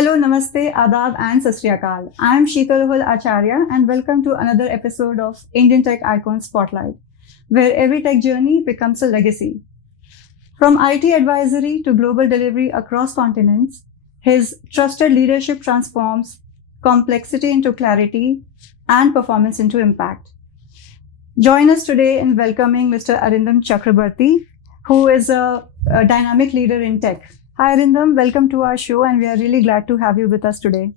Hello, Namaste, Adab and Sat Sri Akal. I am Sheetal Acharya and welcome to another episode of Indian Tech Icon Spotlight, where every tech journey becomes a legacy. From IT advisory to global delivery across continents, his trusted leadership transforms complexity into clarity and performance into impact. Join us today in welcoming Mr. Arindam Chakrabarti, who is a dynamic leader in tech. Hi Arindam, welcome to our show and we are really glad to have you with us today.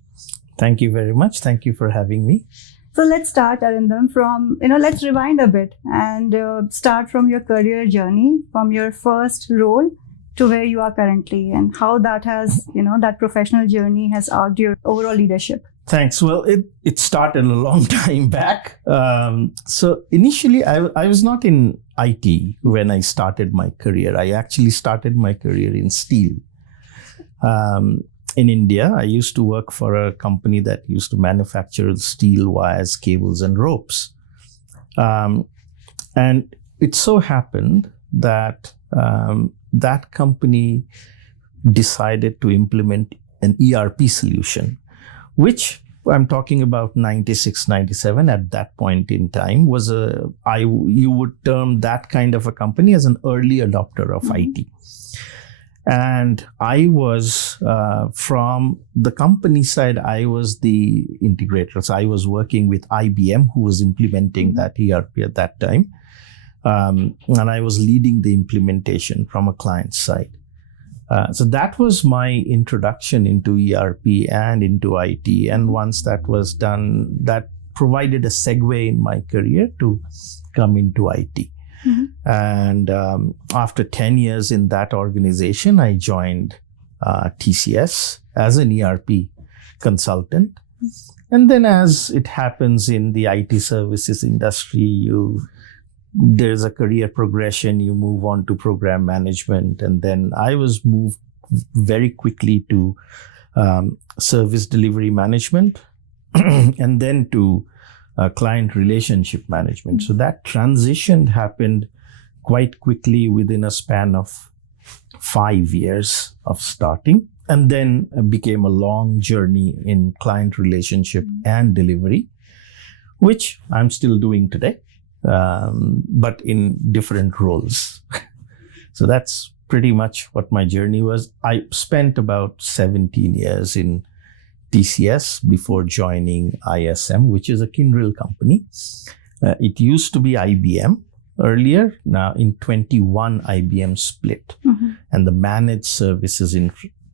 Thank you very much. Thank you for having me. So let's start Arindam from, let's rewind a bit and start from your career journey, from your first role to where you are currently and how that has, that professional journey has arced your overall leadership. Thanks. Well, it started a long time back. So initially, I was not in IT when I started my career. I actually started my career in steel. In India, I used to work for a company that used to manufacture steel wires, cables, and ropes. And it so happened that that company decided to implement an ERP solution, which I'm talking about 96, 97 at that point in time was you would term that kind of a company as an early adopter of IT. And I was, from the company side, I was the integrator. So I was working with IBM, who was implementing that ERP at that time. And I was leading the implementation from a client side. So that was my introduction into ERP and into IT. And once that was done, that provided a segue in my career to come into IT. Mm-hmm. And after 10 years in that organization, I joined TCS as an ERP consultant. Mm-hmm. And then as it happens in the IT services industry, there's a career progression, you move on to program management. And then I was moved very quickly to service delivery management and then to client relationship management. So that transition happened quite quickly within a span of 5 years of starting, and then became a long journey in client relationship and delivery, which I'm still doing today. But in different roles. So that's pretty much what my journey was. I spent about 17 years in TCS before joining ISM, which is a Kyndryl company. It used to be IBM earlier. Now in 21, IBM split. Mm-hmm. And the managed services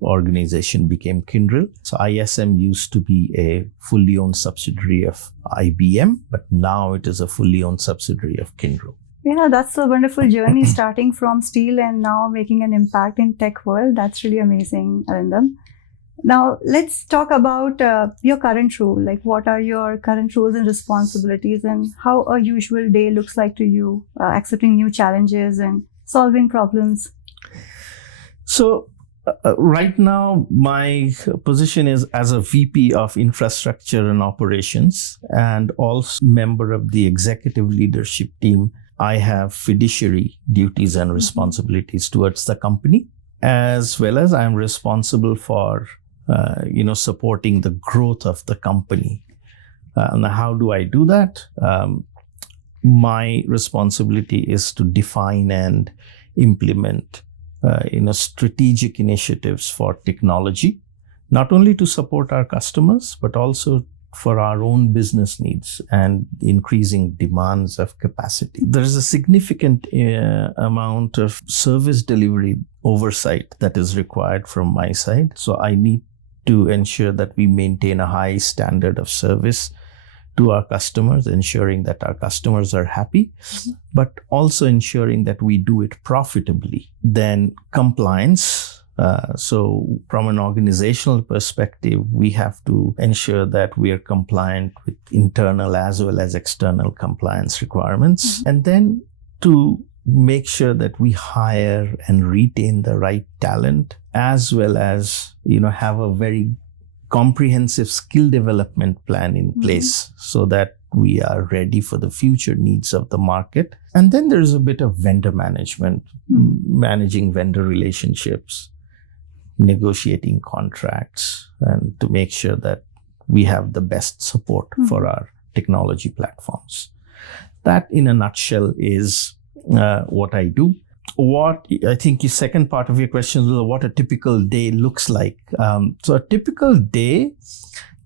organization became Kyndryl. So ISM used to be a fully owned subsidiary of IBM, but now it is a fully owned subsidiary of Kyndryl. Yeah, that's a wonderful journey starting from steel and now making an impact in tech world. That's really amazing, Arindam. Now let's talk about your current role. Like what are your current roles and responsibilities and how a usual day looks like to you, accepting new challenges and solving problems? So right now, my position is as a VP of Infrastructure and Operations and also member of the executive leadership team. I have fiduciary duties and responsibilities towards the company, as well as I'm responsible for, supporting the growth of the company. And how do I do that? My responsibility is to define and implement strategic initiatives for technology, not only to support our customers, but also for our own business needs and increasing demands of capacity. There is a significant amount of service delivery oversight that is required from my side. So I need to ensure that we maintain a high standard of service to our customers, ensuring that our customers are happy, but also ensuring that we do it profitably. Then compliance. So from an organizational perspective, we have to ensure that we are compliant with internal as well as external compliance requirements. Mm-hmm. And then to make sure that we hire and retain the right talent, as well as, have a very comprehensive skill development plan in place so that we are ready for the future needs of the market. And then there's a bit of vendor management, managing vendor relationships, negotiating contracts, and to make sure that we have the best support for our technology platforms. That, in a nutshell, is what I do. What I think the second part of your question is what a typical day looks like. So a typical day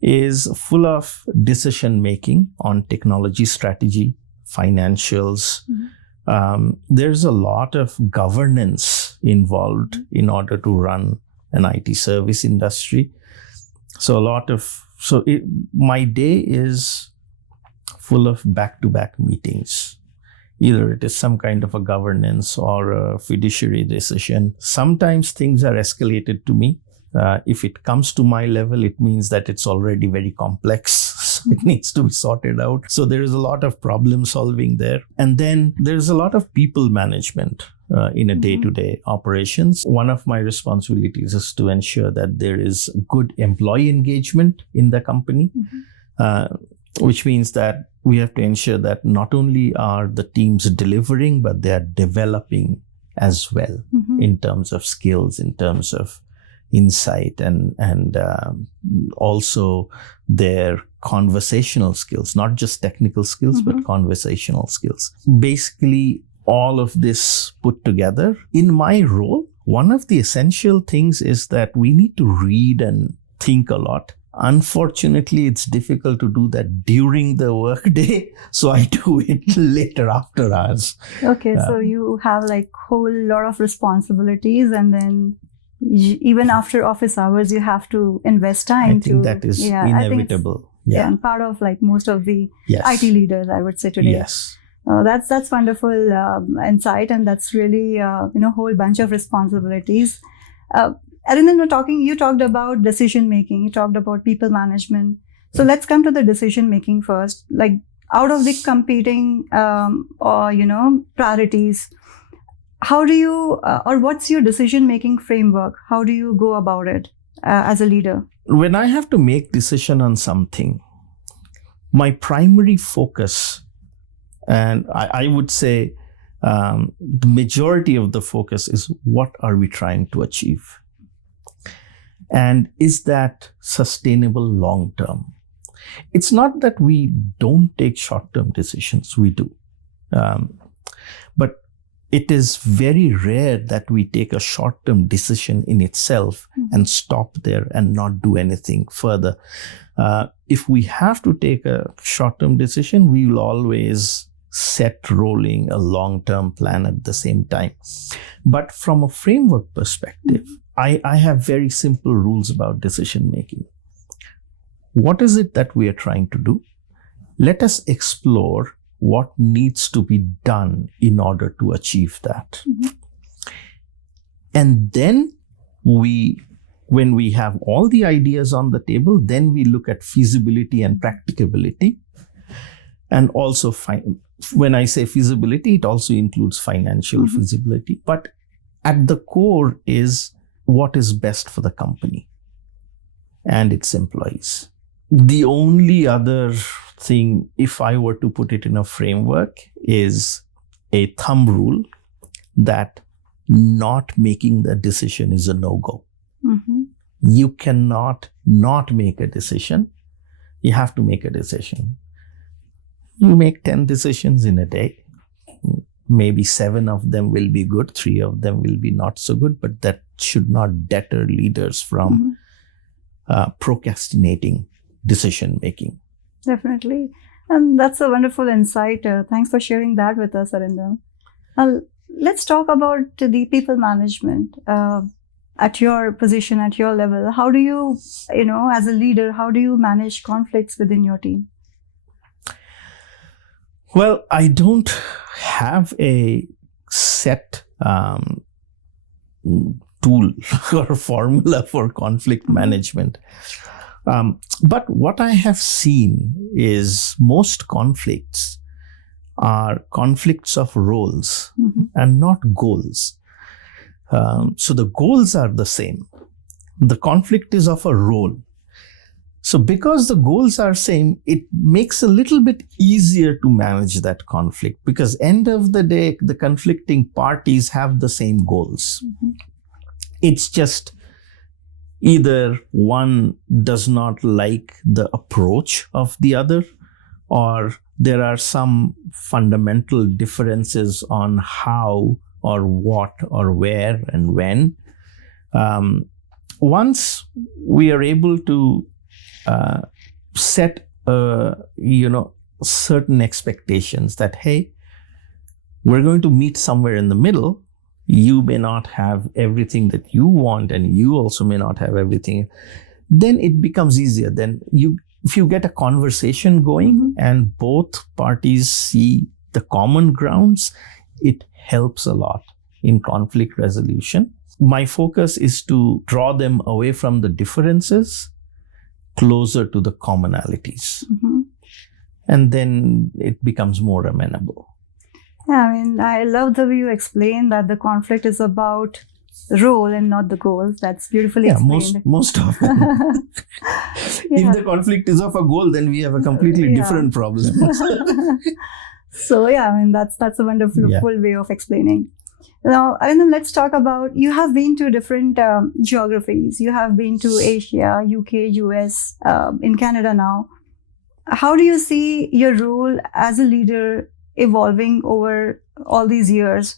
is full of decision making on technology strategy, financials. There's a lot of governance involved in order to run an IT service industry. My day is full of back-to-back meetings. Either it is some kind of a governance or a fiduciary decision. Sometimes things are escalated to me. If it comes to my level, it means that it's already very complex. So it needs to be sorted out. So there is a lot of problem solving there. And then there's a lot of people management in a day-to-day operations. One of my responsibilities is to ensure that there is good employee engagement in the company, which means that we have to ensure that not only are the teams delivering, but they are developing as well in terms of skills, in terms of insight, and also their conversational skills, not just technical skills, but conversational skills. Basically, all of this put together. In my role, one of the essential things is that we need to read and think a lot. Unfortunately, it's difficult to do that during the workday, so I do it later after hours. Okay, so you have like whole lot of responsibilities, and then even after office hours, you have to invest time. I think that is inevitable. And part of like most of the IT leaders, I would say today. Yes. That's wonderful insight, and that's really whole bunch of responsibilities. Arindam, you talked about decision making, you talked about people management. So let's come to the decision making first. Like out of the competing priorities, how do you or what's your decision making framework? How do you go about it as a leader? When I have to make decision on something, my primary focus, and I would say the majority of the focus, is what are we trying to achieve? And is that sustainable long term? It's not that we don't take short-term decisions, we do. But it is very rare that we take a short-term decision in itself and stop there and not do anything further. If we have to take a short-term decision, we will always set rolling a long-term plan at the same time. But from a framework perspective, I have very simple rules about decision making. What is it that we are trying to do? Let us explore what needs to be done in order to achieve that. And then when we have all the ideas on the table, then we look at feasibility and practicability. And also, when I say feasibility, it also includes financial feasibility. But at the core is what is best for the company and its employees. The only other thing, if I were to put it in a framework, is a thumb rule that not making the decision is a no-go. You cannot not make a decision. You have to make a decision. You make 10 decisions in a day. Maybe 7 of them will be good, 3 of them will be not so good, but that should not deter leaders from procrastinating decision making. Definitely. And that's a wonderful insight. Thanks for sharing that with us, Arindam. Let's talk about the people management. At your position, at your level, how do you, as a leader, how do you manage conflicts within your team? Well, I don't have a set tool or formula for conflict management. But what I have seen is most conflicts are conflicts of roles and not goals. So the goals are the same. The conflict is of a role. So because the goals are same, it makes a little bit easier to manage that conflict, because end of the day, the conflicting parties have the same goals. It's just either one does not like the approach of the other, or there are some fundamental differences on how or what or where and when. Once we are able to set certain expectations that, hey, we're going to meet somewhere in the middle. You may not have everything that you want, and you also may not have everything. Then it becomes easier. Then if you get a conversation going and both parties see the common grounds, it helps a lot in conflict resolution. My focus is to draw them away from the differences, closer to the commonalities. And then it becomes more amenable. Yeah, I mean, I love the way you explain that the conflict is about the role and not the goal. That's beautifully explained. Most often. If the conflict is of a goal, then we have a completely different problem. So yeah, I mean, that's a wonderful way of explaining. Now, Arindam, let's talk about, you have been to different geographies. You have been to Asia, UK, US, in Canada now. How do you see your role as a leader evolving over all these years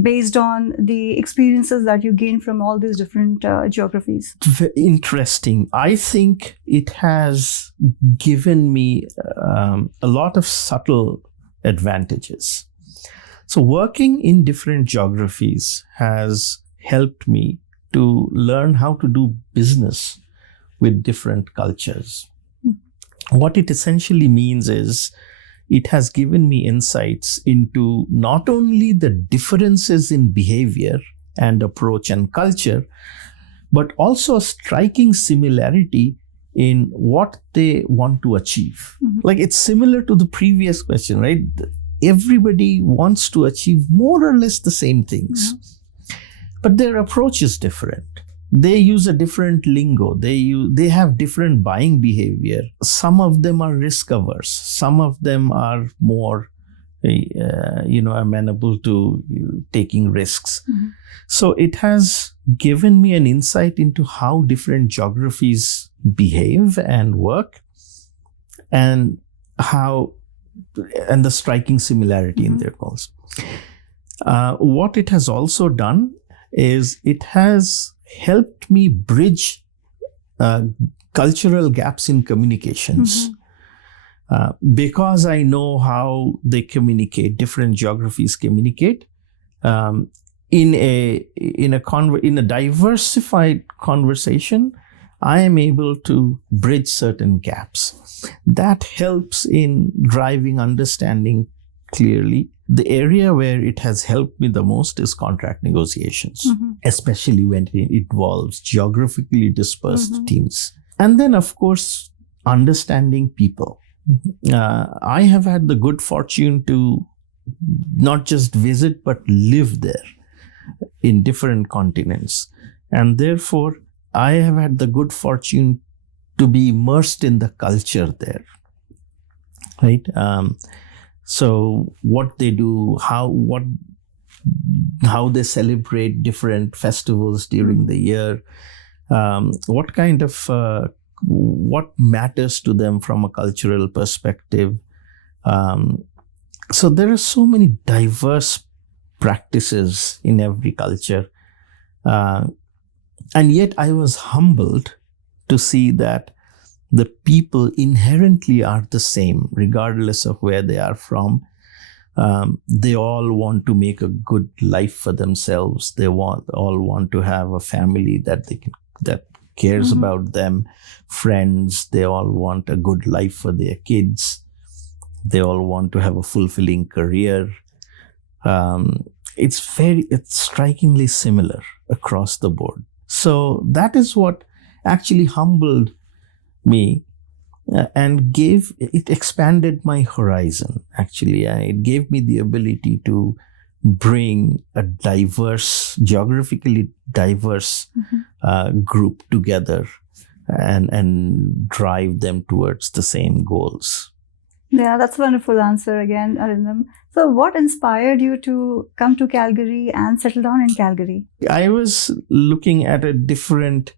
based on the experiences that you gained from all these different geographies? Interesting. I think it has given me a lot of subtle advantages. So working in different geographies has helped me to learn how to do business with different cultures. What it essentially means is it has given me insights into not only the differences in behavior and approach and culture, but also a striking similarity in what they want to achieve. Like, it's similar to the previous question, right? Everybody wants to achieve more or less the same things, but their approach is different. They use a different lingo. They have different buying behavior. Some of them are risk averse. Some of them are more, amenable to taking risks. So it has given me an insight into how different geographies behave and work, and the striking similarity in their goals. What it has also done is it has helped me bridge cultural gaps in communications. Because I know how they communicate, different geographies communicate. In a diversified conversation, I am able to bridge certain gaps. That helps in driving understanding clearly. The area where it has helped me the most is contract negotiations, especially when it involves geographically dispersed teams. And then, of course, understanding people. I have had the good fortune to not just visit, but live there in different continents. And therefore, I have had the good fortune to be immersed in the culture there, right? So what they do, how they celebrate different festivals during the year, what matters to them from a cultural perspective. So there are so many diverse practices in every culture. And yet I was humbled to see that the people inherently are the same, regardless of where they are from. They all want to make a good life for themselves. They all want to have a family that cares about them, friends. They all want a good life for their kids. They all want to have a fulfilling career. It's strikingly similar across the board. So that is what actually humbled me and expanded my horizon. Actually, it gave me the ability to bring a geographically diverse group together and drive them towards the same goals. Yeah, that's a wonderful answer again, Arindam. So, what inspired you to come to Calgary and settle down in Calgary? I was looking at a different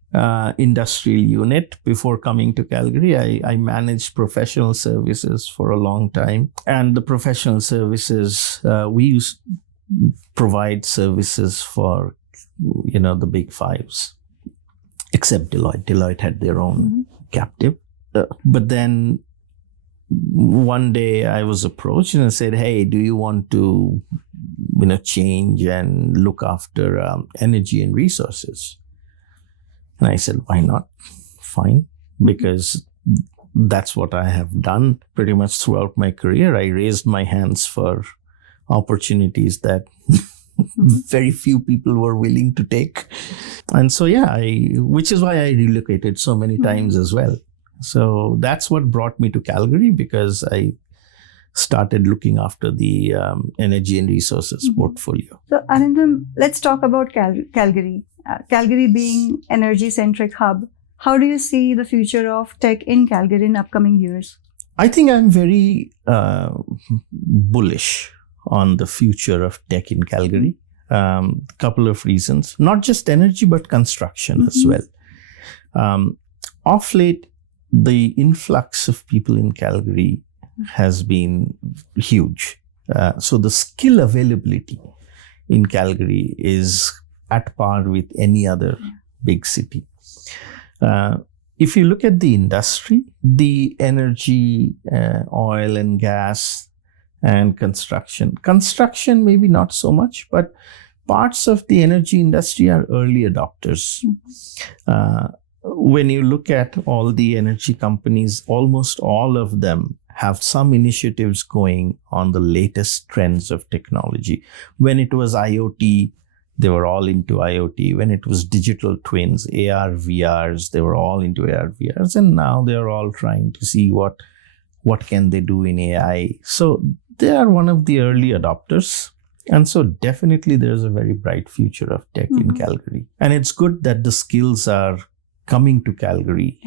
industrial unit before coming to Calgary. I managed professional services for a long time. And the professional services, we used to provide services for, the big fives, except Deloitte. Deloitte had their own captive. But then one day I was approached and I said, hey, do you want to change and look after energy and resources? And I said, why not? Fine, because that's what I have done pretty much throughout my career. I raised my hands for opportunities that very few people were willing to take. And so, which is why I relocated so many times as well. So that's what brought me to Calgary, because I started looking after the energy and resources portfolio. So, Arindam, let's talk about Calgary. Calgary being energy-centric hub, how do you see the future of tech in Calgary in upcoming years? I think I'm very bullish on the future of tech in Calgary. Couple of reasons, not just energy, but construction as well. Off late, the influx of people in Calgary has been huge. So the skill availability in Calgary is at par with any other big city. If you look at the industry, the energy, oil and gas and construction maybe not so much, but parts of the energy industry are early adopters. When you look at all the energy companies, almost all of them have some initiatives going on the latest trends of technology. When it was IoT, they were all into IoT. When it was digital twins, AR, VRs, they were all into AR, VRs. And now they're all trying to see what can they do in AI. So they are one of the early adopters. And so definitely there's a very bright future of tech in Calgary. And it's good that the skills are coming to Calgary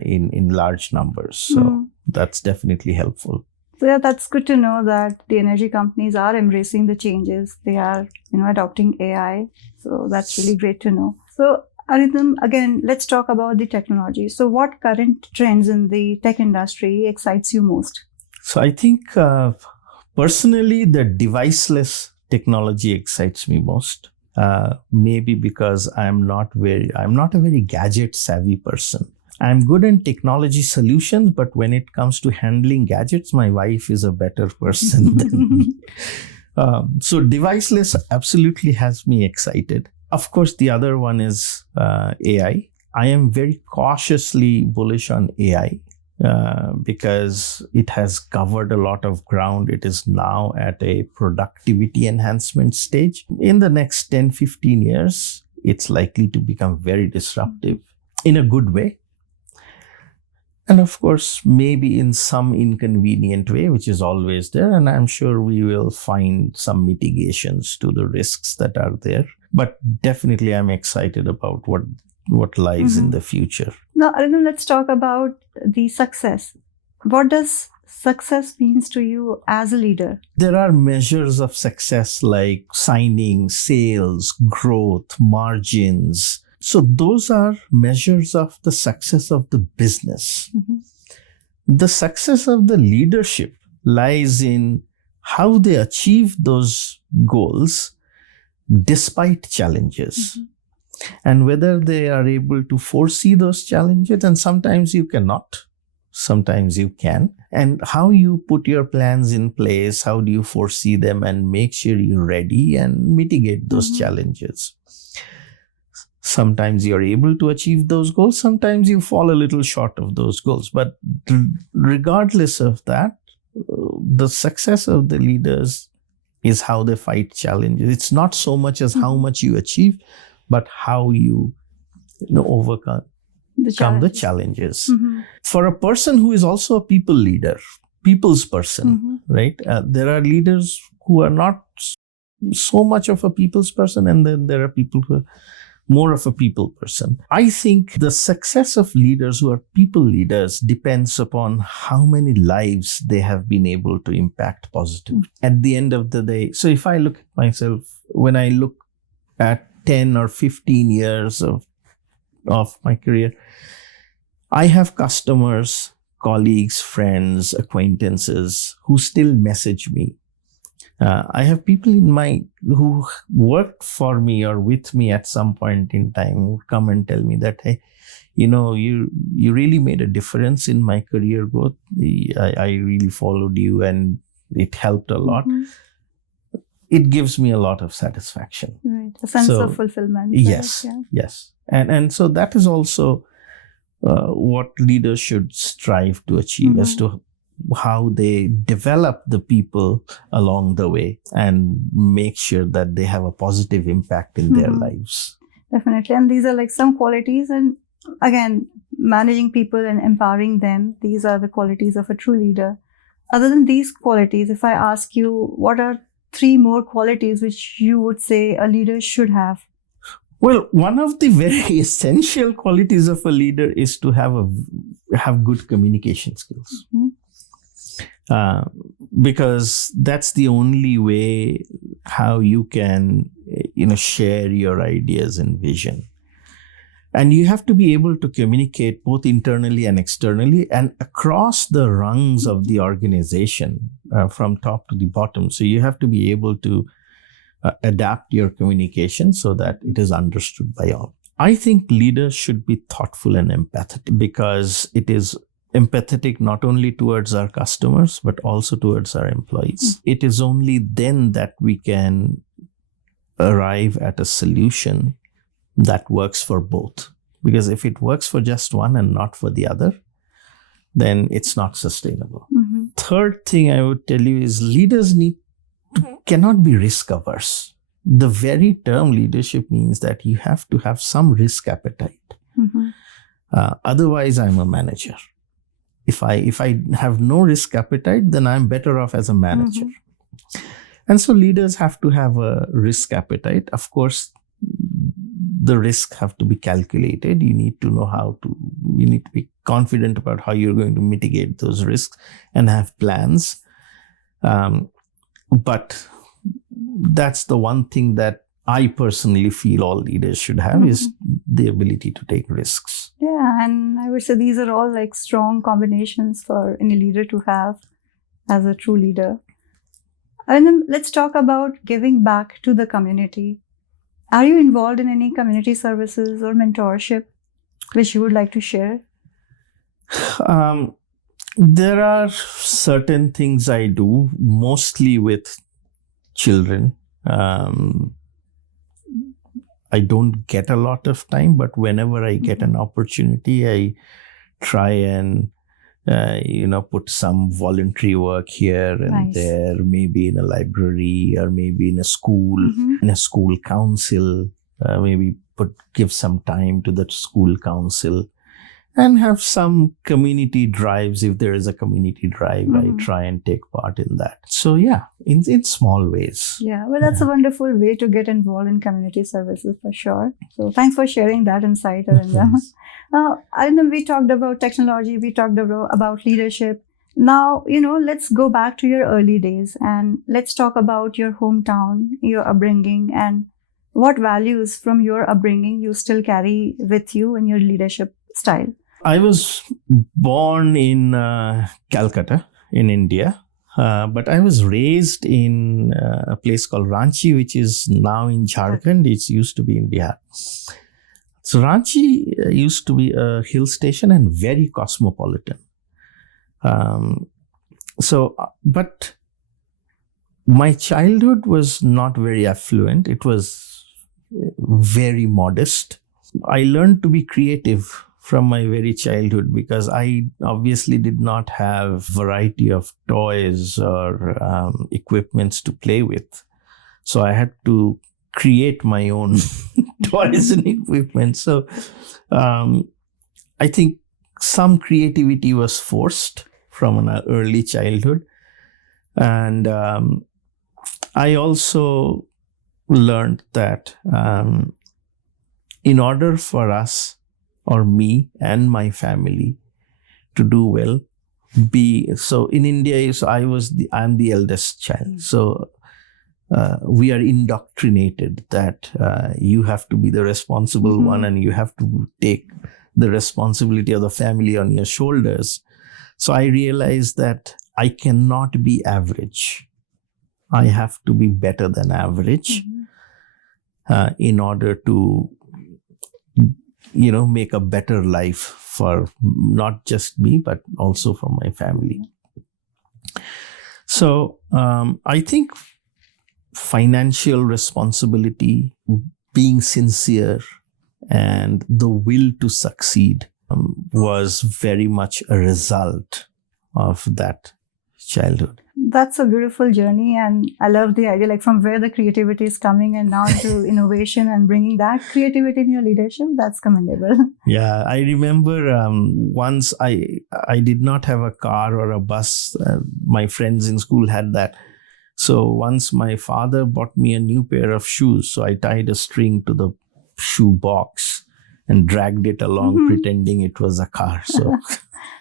in large numbers. So that's definitely helpful. So that's good to know that the energy companies are embracing the changes. They are, adopting AI. So that's really great to know. So Arindam, again, let's talk about the technology. So what current trends in the tech industry excites you most? So I think personally, the deviceless technology excites me most. Maybe because I'm not a very gadget savvy person. I'm good in technology solutions, but when it comes to handling gadgets, my wife is a better person than me. So deviceless absolutely has me excited. Of course, the other one is AI. I am very cautiously bullish on AI. Because it has covered a lot of ground. It is now at a productivity enhancement stage. In the next 10, 15 years, it's likely to become very disruptive in a good way. And of course, maybe in some inconvenient way, which is always there. And I'm sure we will find some mitigations to the risks that are there. But definitely, I'm excited about what lies in the future. Now, Arindam, let's talk about the success. What does success means to you as a leader? There are measures of success like signing, sales, growth, margins. So those are measures of the success of the business. The success of the leadership lies in how they achieve those goals despite challenges. And whether they are able to foresee those challenges, and sometimes you cannot, sometimes you can, and how you put your plans in place, how do you foresee them and make sure you're ready and mitigate those challenges. Sometimes you're able to achieve those goals, sometimes you fall a little short of those goals. But regardless of that, the success of the leaders is how they fight challenges. It's not so much as how much you achieve, but how you overcome the challenges. For a person who is also a people leader, people's person, right? There are leaders who are not so much of a people's person, and then there are people who are more of a people person. I think the success of leaders who are people leaders depends upon how many lives they have been able to impact positively. At the end of the day, so if I look at myself, when I look at 10 or 15 years of my career, I have customers, colleagues, friends, acquaintances who still message me. I have people who worked for me or with me at some point in time who come and tell me that, hey, you really made a difference in my career growth. I really followed you and it helped a lot. Mm-hmm. It gives me a lot of satisfaction. Right, a sense of fulfillment. Yes, right? Yes. And so that is also what leaders should strive to achieve, as to how they develop the people along the way and make sure that they have a positive impact in their lives. Definitely. And these are like some qualities. And again, managing people and empowering them, these are the qualities of a true leader. Other than these qualities, if I ask you, what are 3 more qualities which you would say a leader should have? Well, one of the very essential qualities of a leader is to have good communication skills. Because that's the only way how you can, share your ideas and vision. And you have to be able to communicate both internally and externally and across the rungs of the organization, from top to the bottom. So you have to be able to adapt your communication so that it is understood by all. I think leaders should be thoughtful and empathetic, because it is empathetic not only towards our customers, but also towards our employees. It is only then that we can arrive at a solution that works for both. Because if it works for just one and not for the other, then it's not sustainable. Third thing I would tell you is leaders cannot be risk averse. The very term leadership means that you have to have some risk appetite. Otherwise, I'm a manager. If I have no risk appetite, then I'm better off as a manager. And so leaders have to have a risk appetite. Of course, the risks have to be calculated. You need to know you need to be confident about how you're going to mitigate those risks and have plans. But that's the one thing that I personally feel all leaders should have is the ability to take risks. Yeah, and I would say these are all like strong combinations for any leader to have as a true leader. And then let's talk about giving back to the community. Are you involved in any community services or mentorship which you would like to share? There are certain things I do, mostly with children. I don't get a lot of time, but whenever I get an opportunity, I try and put some voluntary work here and there, maybe in a library or maybe in a school, in a school council, maybe give some time to the school council and have some community drives. If there is a community drive, I try and take part in that. So yeah, in small ways. Yeah, well, that's a wonderful way to get involved in community services for sure. So thanks for sharing that insight, Arindam. Arindam, we talked about technology, we talked about leadership. Now, let's go back to your early days and let's talk about your hometown, your upbringing, and what values from your upbringing you still carry with you in your leadership style. I was born in Calcutta in India, but I was raised in a place called Ranchi, which is now in Jharkhand. It used to be in Bihar. So Ranchi used to be a hill station and very cosmopolitan. But my childhood was not very affluent. It was very modest. I learned to be creative from my very childhood because I obviously did not have variety of toys or equipments to play with. So I had to create my own toys and equipment. So I think some creativity was forced from an early childhood. And I also learned that in order for us or me and my family to do well, so in India, so I'm the eldest child. So we are indoctrinated that you have to be the responsible one and you have to take the responsibility of the family on your shoulders. So I realized that I cannot be average. I have to be better than average in order to, make a better life for not just me, but also for my family. So I think financial responsibility, being sincere, and the will to succeed was very much a result of that childhood. That's a beautiful journey, and I love the idea, like from where the creativity is coming and now into innovation and bringing that creativity in your leadership. That's commendable. Yeah, I remember once I did not have a car or a bus. My friends in school had that. So once my father bought me a new pair of shoes, so I tied a string to the shoe box and dragged it along, pretending it was a car. So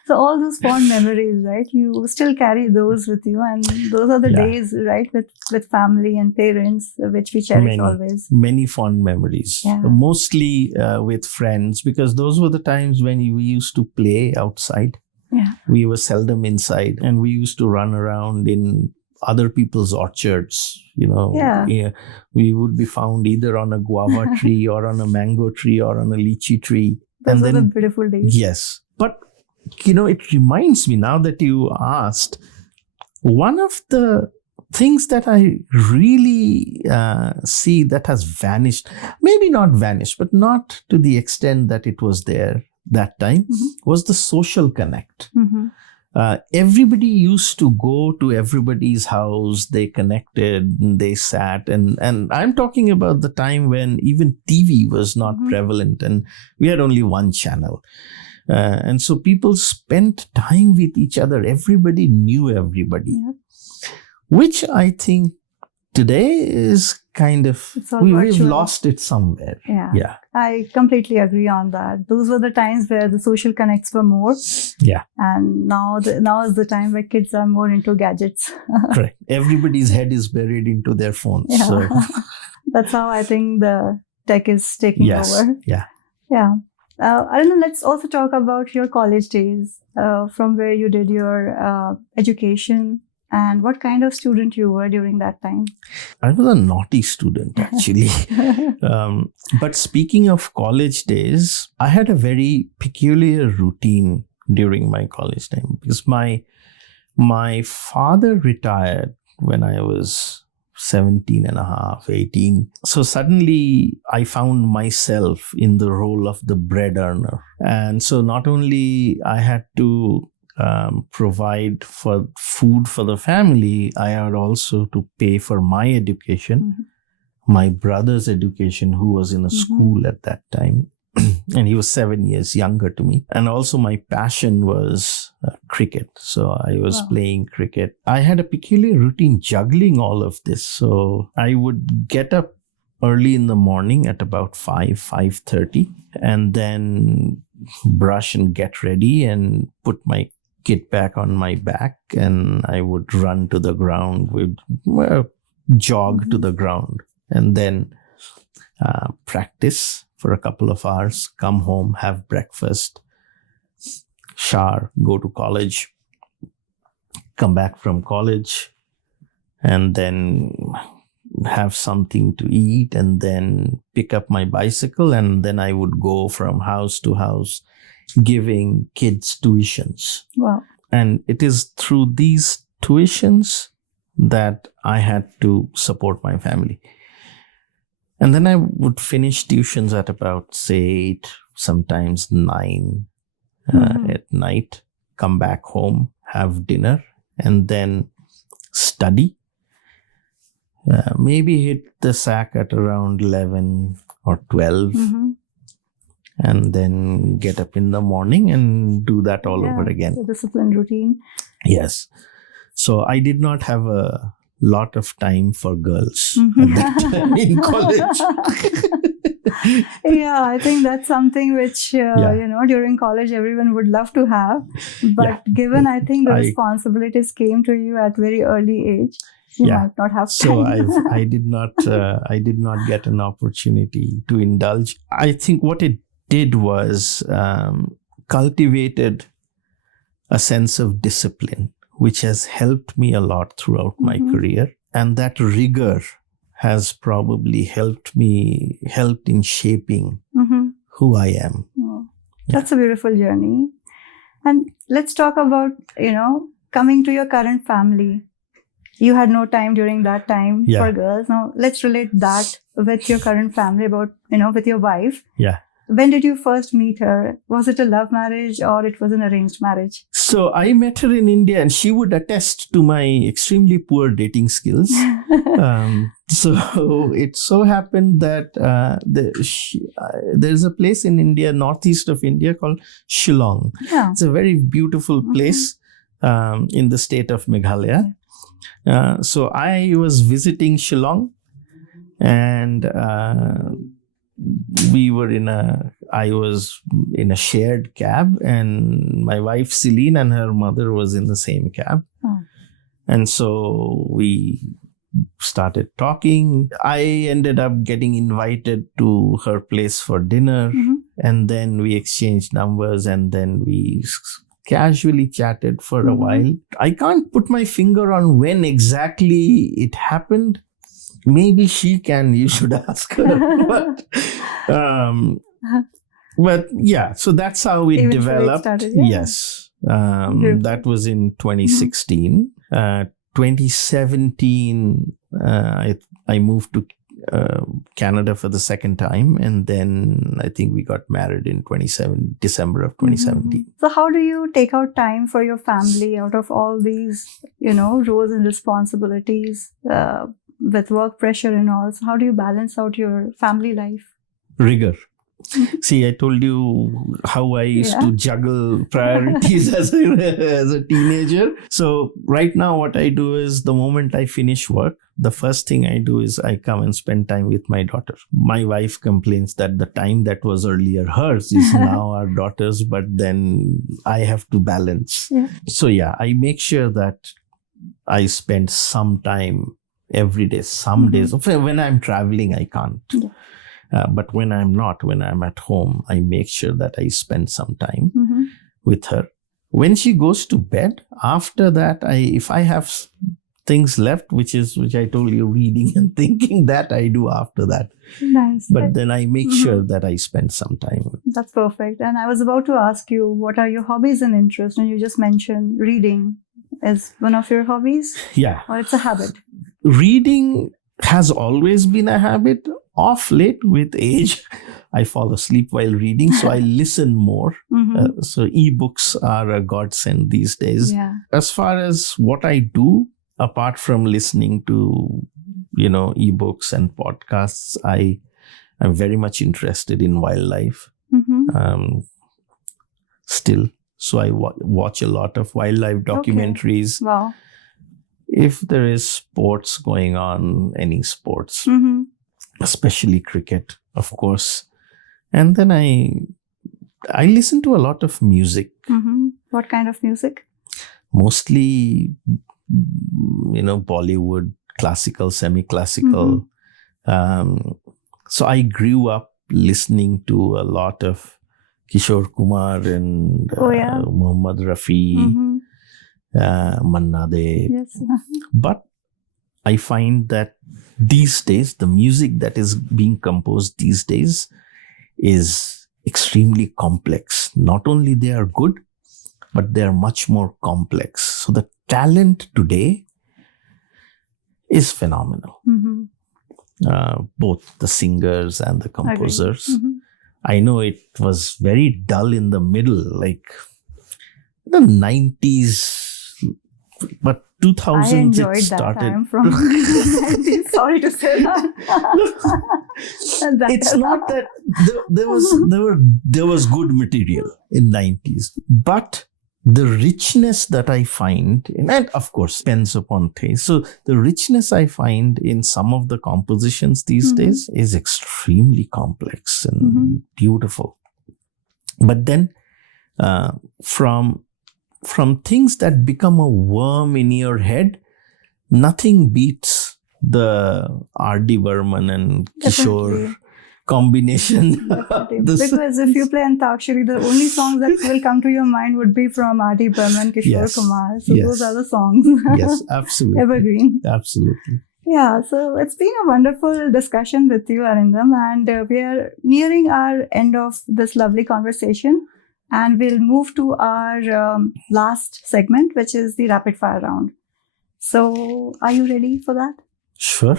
all those fond memories, right? You still carry those with you, and those are the days, right, with family and parents, which we cherish always. Many fond memories, mostly with friends, because those were the times when we used to play outside. Yeah, we were seldom inside, and we used to run around in other people's orchards. We would be found either on a guava tree or on a mango tree or on a lychee tree. Those were the beautiful days. Yes, but it reminds me, now that you asked, one of the things that I really see that has vanished, maybe not vanished, but not to the extent that it was there that time, was the social connect. Everybody used to go to everybody's house. They connected, and they sat, and I'm talking about the time when even TV was not prevalent, and we had only one channel. And so people spent time with each other. Everybody knew everybody, which I think today is kind of, we've lost it somewhere. Yeah. I completely agree on that. Those were the times where the social connects were more. Yeah. And now is the time where kids are more into gadgets. Correct. Everybody's head is buried into their phones. Yeah. So. That's how I think the tech is taking over. Yeah. Yeah. I don't know, let's also talk about your college days, from where you did your education, and what kind of student you were during that time. I was a naughty student, actually. But speaking of college days, I had a very peculiar routine during my college time, because my father retired when I was 17 and a half, 18. So suddenly I found myself in the role of the bread earner. And so not only I had to provide for food for the family, I had also to pay for my education, my brother's education, who was in a school at that time. And he was 7 years younger to me. And also my passion was cricket. So I was playing cricket. I had a peculiar routine juggling all of this. So I would get up early in the morning at about 5:30, and then brush and get ready and put my kit back on my back. And I would run to the ground, jog to the ground, and then practice for a couple of hours, come home, have breakfast, shower, go to college, come back from college, and then have something to eat, and then pick up my bicycle, and then I would go from house to house giving kids tuitions. Wow. And it is through these tuitions that I had to support my family. And then I would finish tuitions at about, say, 8, sometimes 9 at night, come back home, have dinner, and then study. Maybe hit the sack at around 11 or 12, and then get up in the morning and do that all over again. The disciplined routine. Yes. So I did not have a lot of time for girls at that time in college. Yeah, I think that's something which, Yeah. during college everyone would love to have. But given, I think, the responsibilities came to you at very early age, you might not have So time. I did not get an opportunity to indulge. I think what it did was cultivated a sense of discipline, which has helped me a lot throughout my career. And that rigor has probably helped in shaping who I am. Oh, that's a beautiful journey. And let's talk about, coming to your current family. You had no time during that time for girls. Now let's relate that with your current family, about, with your wife. Yeah. When did you first meet her? Was it a love marriage or it was an arranged marriage? So I met her in India, and she would attest to my extremely poor dating skills. So it so happened that there's a place in India, northeast of India, called Shillong. Yeah. It's a very beautiful place in the state of Meghalaya. So I was visiting Shillong, and I was in a shared cab, and my wife Celine and her mother was in the same cab. Oh. And so we started talking. I ended up getting invited to her place for dinner, and then we exchanged numbers, and then we casually chatted for a while. I can't put my finger on when exactly it happened. Maybe she can. You should ask her. But yeah, so that's how it Eventually developed. it started, yeah. Yes, that was in 2016. 2017, I moved to Canada for the second time, and then I think we got married in December of 2017. So how do you take out time for your family out of all these, roles and responsibilities with work pressure and all? So how do you balance out your family life? Rigor. See, I told you how I used to juggle priorities as a teenager. So right now what I do is, the moment I finish work, the first thing I do is I come and spend time with my daughter. My wife complains that the time that was earlier hers is now our daughter's, but then I have to balance. Yeah. So I make sure that I spend some time every day. Some days, when I'm traveling, I can't. Yeah. But when I'm at home, I make sure that I spend some time with her. When she goes to bed, after that, if I have things left, which I told you, reading and thinking, that I do after that. Nice. But then I make sure that I spend some time. That's perfect. And I was about to ask you, what are your hobbies and interests? And you just mentioned reading is one of your hobbies? Yeah. Or it's a habit? Reading has always been a habit. Off late, with age, I fall asleep while reading, so I listen more. So ebooks are a godsend these days. Yeah. As far as what I do, apart from listening to, ebooks and podcasts, I am very much interested in wildlife. Still, so I watch a lot of wildlife documentaries. Okay. Wow. If there is sports going on, any sports. Especially cricket, of course. And then I listen to a lot of music. What kind of music? Mostly, Bollywood, classical, semi-classical. So I grew up listening to a lot of Kishore Kumar and Mohammad Rafi, Manna De. Yes. But I find that these days, the music that is being composed these days is extremely complex. Not only they are good, but they are much more complex. So the talent today is phenomenal. Both the singers and the composers. I know it was very dull in the middle, like the 90s, but 2000s I enjoyed it that started. time from 90s. Sorry to say that. It's not that there was good material in 90s, but the richness that I find, and of course, depends upon taste. So the richness I find in some of the compositions these days is extremely complex and beautiful. But then from things that become a worm in your head, nothing beats the R.D. Burman and Kishore combination. Because if you play Antakshari, the only songs that will come to your mind would be from R.D. Burman, Kishore Kumar. So those are the songs. Yes, absolutely. Evergreen. Absolutely. Yeah, so it's been a wonderful discussion with you, Arindam, and we are nearing our end of this lovely conversation, and we'll move to our last segment, which is the rapid fire round. So are you ready for that? Sure.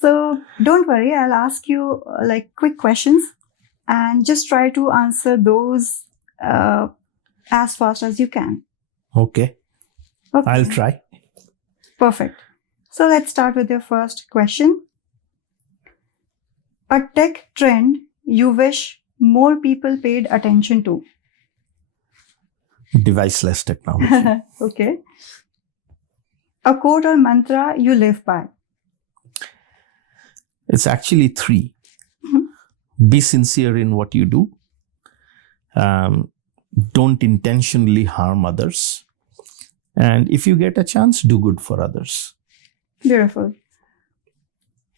So don't worry, I'll ask you quick questions and just try to answer those as fast as you can. Okay. I'll try. Perfect. So let's start with your first question. A tech trend you wish more people paid attention to? Deviceless technology. Okay. A quote or mantra you live by? It's actually 3. Be sincere in what you do. Don't intentionally harm others. And if you get a chance, do good for others. Beautiful.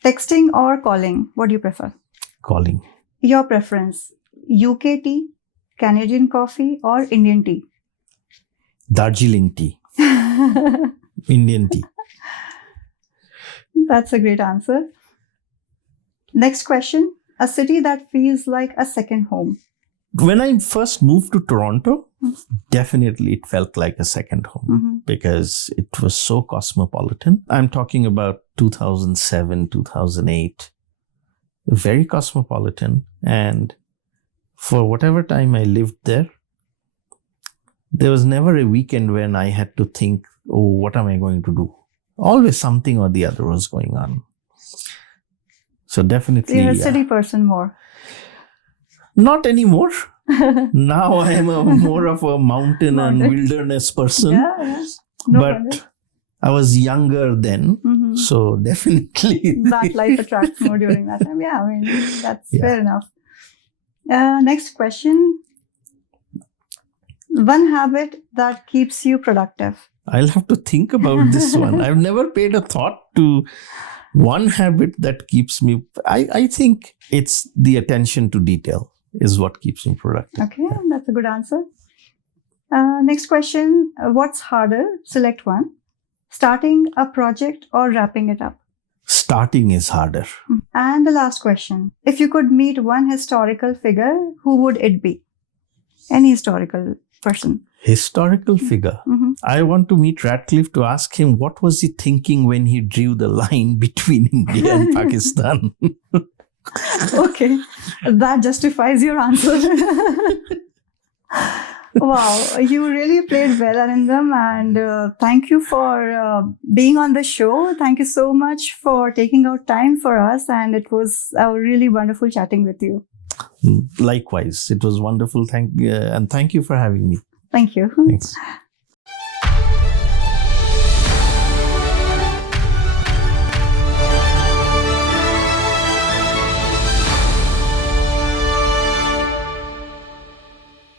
Texting or calling? What do you prefer? Calling. Your preference? UK tea, Canadian coffee, or Indian tea? Darjeeling tea. Indian tea. That's a great answer. Next question. A city that feels like a second home? When I first moved to Toronto, definitely it felt like a second home because it was so cosmopolitan. I'm talking about 2007, 2008. Very cosmopolitan. And for whatever time I lived there, there was never a weekend when I had to think, oh, what am I going to do? Always something or the other was going on. So definitely. You're a city person more. Not anymore. Now I am more of a mountain and wilderness person. Yeah. No but wonder. I was younger then. So definitely. That life attracts more during that time. Yeah, I mean, that's fair enough. Next question. One habit that keeps you productive? I'll have to think about this one. I've never paid a thought to one habit that keeps me. I think it's the attention to detail is what keeps me productive. Okay, that's a good answer. Next question. What's harder? Select one. Starting a project or wrapping it up? Starting is harder. And the last question. If you could meet one historical figure, who would it be? Any historical person. Historical figure. I want to meet Radcliffe to ask him what was he thinking when he drew the line between India and Pakistan. Okay, that justifies your answer. Wow, you really played well, Arindam, and thank you for being on the show. Thank you so much for taking out time for us, and it was really wonderful chatting with you. Likewise, it was wonderful. And thank you for having me. Thank you. Thanks.